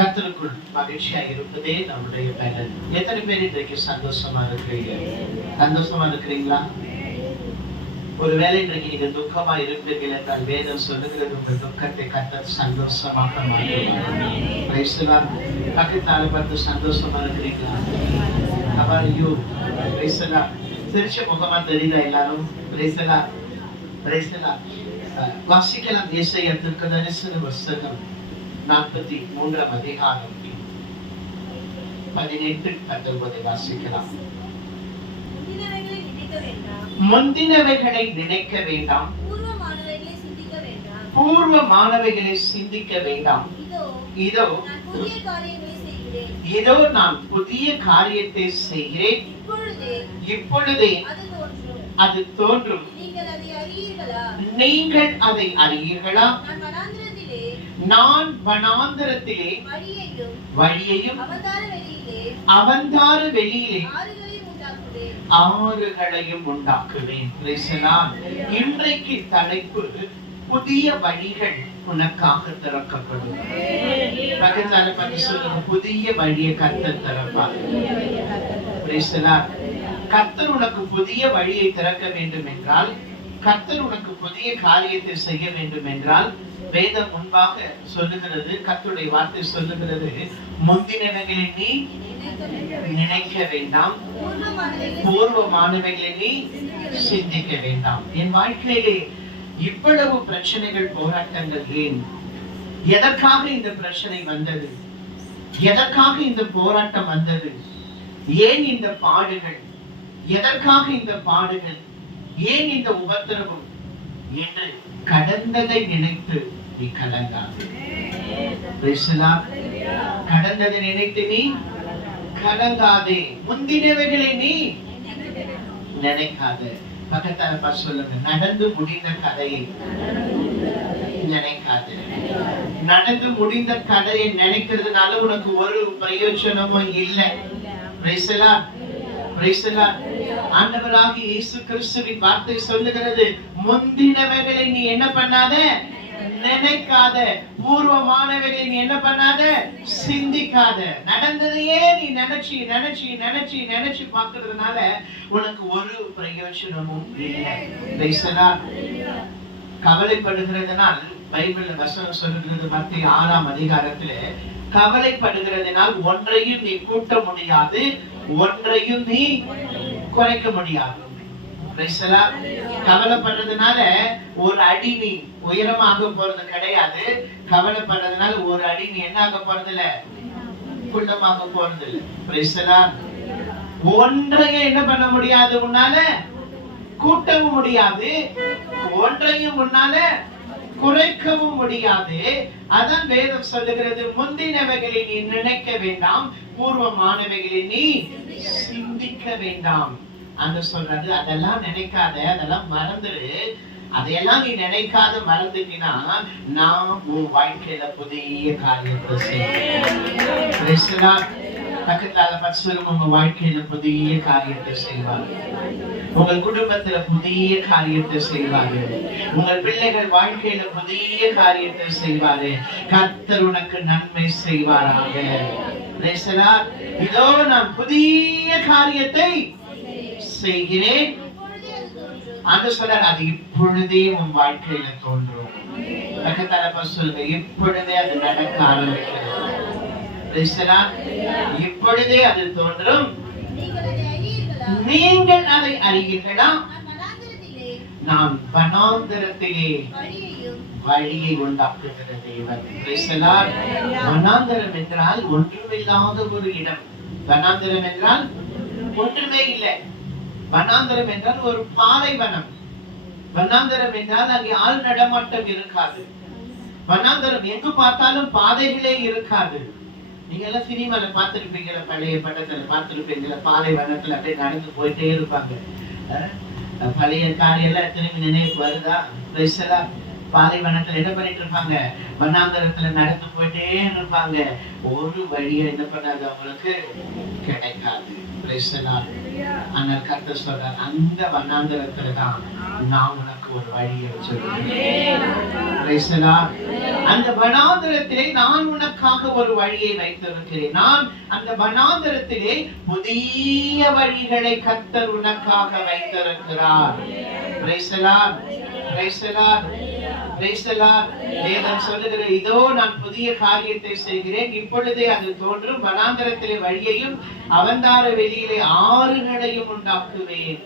கத்தருக்குள் மகிழ்ச்சியாக இருப்பதே நம்முடைய பலன். எத்தனை பேர் இன்றைக்கு சந்தோஷமா இருக்கிறீங்க? சந்தோஷமா இருக்கிறீங்களா? ஒருவேளை இன்றைக்கு நீங்க துக்கமா இருப்பீர்கள் என்றால் வேதம் சொல்லுகிறது உங்கள் துக்கத்தை கத்தர் சந்தோஷமாக மாற்றுவார் பக்கத்தால பார்த்து சந்தோஷமா இருக்கிறீங்களா? அவர் யூ பிரைசலா சிரிச்ச முகமா தெரியுதா எல்லாரும்? பிரைசலா பிரைசலா வாசிக்கலாம். இசை தீர்க்க தரிசன வசனம். நாற்பத்தி மூன்றாம் அதிகாரம். பதினெட்டு பத்தொன்பதை வாசிக்கலாம். முந்தினவைகளை நினைக்க வேண்டாம். பூர்வமானவைகளை சிந்திக்க வேண்டாம். பூர்வ மாணவிகளை சிந்திக்க வேண்டாம் இதோ இதோ நான் புதிய காரியத்தை செய்கிறேன். இப்பொழுதே அது தோன்றும். நீங்கள் அதை நீங்கள் அதை அறியீர்களா? நான் வனாந்திரத்திலே வழியையும் அவந்தார வெளியிலே ஆறுகளையும் உண்டாக்குவேன். இன்றைக்கு தலைப்பு புதிய வழிகள் உனக்காக திறக்கப்படும். பக்கத்தால சொல்லுங்க. புதிய வழியை கத்தர் திறப்பார். கர்த்தர் உனக்கு புதிய வழியை திறக்க வேண்டும் என்றால் கர்த்தர் உனக்கு புதிய காரியத்தை செய்ய வேண்டும் என்றால் வேதம் முன்பாக சொல்லுகிறது கத்துடைய வார்த்தை சொல்லுகிறது முந்தினவைகளை நீ நினைக்க வேண்டாம். பூர்வமானவைகளை பூர்வமானவைகளை நீ சிந்திக்க வேண்டாம். என் வாழ்க்கையிலே இவ்வளவு பிரச்சனைகள் போராட்டங்கள் ஏன்? எதற்காக இந்த பிரச்சனை வந்தது? எதற்காக இந்த போராட்டம் வந்தது? ஏன் இந்த பாடுகள்? எதற்காக இந்த பாடுகள்? ஏன் இந்த உபத்திரவம்? என்று கடந்ததை நினைத்து நீ கலங்காது. கடந்ததை நினைத்து நீ கலங்காதே. முந்தினவைகளை நீ நினைக்காத. பக்கத்தால பார்த்து சொல்லுங்க நடந்து முடிந்த கதையை நினைக்காத. நடந்து முடிந்த கதையை நினைக்கிறதுனால உனக்கு ஒரு பிரயோஜனமும் இல்லை. Praise இயேசு கிறிஸ்துவின் வார்த்தை சொல்லுகிறது முந்தினவைகளை நீ என்ன பண்ணாத? நினைக்காத. பூர்வமானவைகளை நீ என்ன பண்ணாத? சிந்திக்காத. நடந்ததையே நீ நினைச்சு நினைச்சு நினைச்சு நினைச்சு பார்க்கறதுனால உனக்கு ஒரு பிரயோஜனமும் இல்லை. கவலைப்படுகிறதுனால் பைபிள் வசனம் சொல்லுகிறது மத்திய ஆறாம் அதிகாரத்துல கவலைப்படுகிறதுனால் ஒன்றையும் நீ கூட்ட முடியாது ஒன்றையும் நீ குறைக்க முடியாது. கவலைப்படுறதுனால ஒரு அடி நீ உயரமாக போறது கிடையாது. கவலைப்படுறதுனால ஒரு அடி நீ என்ன ஆக போறது இல்ல குள்ளமாக போறது இல்ல ஒன்றையும் என்ன பண்ண முடியாது உன்னால? கூட்டவும் முடியாது. ஒன்றையும் உன்னால குறைக்கவும் முடியாது. அதான் வேதம் சொல்லுகிறது முந்தினவைகளை நீ நினைக்க வேண்டாம் பூர்வமானவைகளை நீ சிந்திக்க வேண்டாம். அந்த சொல்றாரு அதெல்லாம் நினைக்காத அதெல்லாம் மறந்துடு அதையெல்லாம் நீ நினைக்காத மறந்துட்டினா நான் உன் வாழ்க்கையில புதிய காரியத்தை செய்வேன். பக்கத்தால பசுரும் உங்க வாழ்க்கையில புதிய காரியத்தை செய்வார். உங்கள் குடும்பத்துல புதிய காரியத்தை செய்வாரு. உங்கள் பிள்ளைகள் வாழ்க்கையில புதிய காரியத்தை செய்வாரு. கத்தர் உனக்கு நன்மை செய்வாராக. இதோ நான் புதிய காரியத்தை செய்கிறேன் அது அந்த அது இப்பொழுதே உன் வாழ்க்கையில தோன்றும். பக்கத்தால சொல்லுங்க இப்பொழுதே அது நடக்க ஆரம்பிக்கிறது. இப்பொழுதே அது தோன்றும். நீங்கள் அதை அறிகிறீர்களா நான் வனாந்தரத்திலே வழியை உண்டாக்குகிற தேவன். வனாந்தரம் என்றால் ஒன்றுமில்லாத ஒரு இடம். வனாந்தரம் என்றால் ஒன்றுமே இல்லை. வனாந்தரம் என்றால் ஒரு பாலைவனம் வனாந்தரம் என்றால் அங்கே ஆள் நடமாட்டம் இருக்காது. வனாந்தரம் எங்கு பார்த்தாலும் பாதைகளே இருக்காது. நீங்க எல்லாம் சினிமால பார்த்துருப்பீங்களா பழைய படத்துல பார்த்திருப்பீங்களா பாலைவனத்துல அப்படியே நடந்து போயிட்டே இருப்பாங்க. பழைய காரியெல்லாம் திரும்பி நினைவுக்கு வருதா? ஸ்பெஷலா பாலைவனத்துல என்ன பண்ணிட்டு இருப்பாங்க? வண்ணாந்தரத்துல நடந்து போயிட்டே இருப்பாங்க. ஒரு வழியை என்ன பண்ணாது அவங்களுக்கு? கிடைக்காது. ஆனால் கர்த்தர் சொல்றார் அந்த வண்ணாந்தரத்துல தான் நான் உனக்கு ஒரு வழியை வச்சிருக்கேன். அந்த வனாந்தரத்திலே நான் உனக்காக ஒரு வழியை வைத்திருக்கிறேன். நான் அந்த வனாந்தரத்திலே புதிய வழிகளை கர்த்தர் உனக்காக வைத்திருக்கிறார். வேதம் சொல்லுகிற இதோ நான் புதிய காரியத்தை செய்கிறேன். இப்பொழுதே அது தோன்றும். வனாந்தரத்திலே வழியையும் அவந்தார வெளியிலே ஆறுகளையும் உண்டாக்குவேன்.